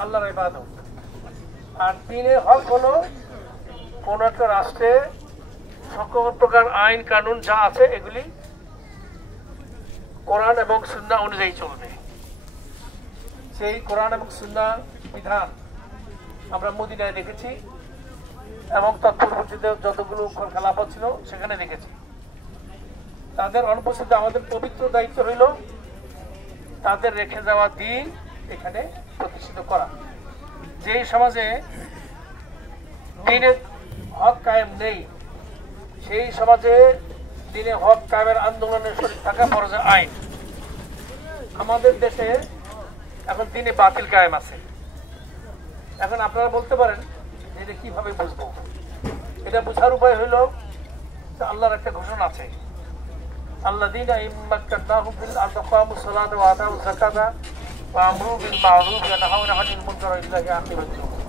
আল্লাহর ইবাদত। আর দ্বীনের হক হলো কোন একটা রাষ্ট্রে সকল প্রকার আইন কানুন যা আছে এগুলি কোরআন এবং সুন্নাহ অনুযায়ী চলবে। সেই কোরআন এবং সুন্নাহ বিধান আমরা মদিনায় দেখেছি এবং তৎপরবর্তীতে যতগুলো খেলাফত ছিল সেখানে দেখেছি। তাদের অনুপস্থিতিতে আমাদের পবিত্র দায়িত্ব হইল তাদের রেখে যাওয়া দ্বীন এখানে প্রতিষ্ঠিত করা। যেই সমাজে দ্বীনের হক কায়েম নেই সেই সমাজে দ্বীনের হক কায়েমের আন্দোলনের শরীক থাকা ফরজ আইন। আমাদের দেশে এখন দ্বীনে বাতিল কায়েম আছে। এখন আপনারা বলতে পারেন এটা কিভাবে বুঝবো? এটা বোঝার উপায় হইল আল্লাহর একটা ঘোষণা আছে, আল্লাযীনা ইম্মাক্কানাহুম ফিল আরদি আকামুস সালাতা ওয়া আতাউজ যাকাতা ওয়া আমরু বিল মা'রুফ ওয়া নাহাউ আনিল মুনকার ওয়া লিল্লাহি আকিবাতুল উমুর।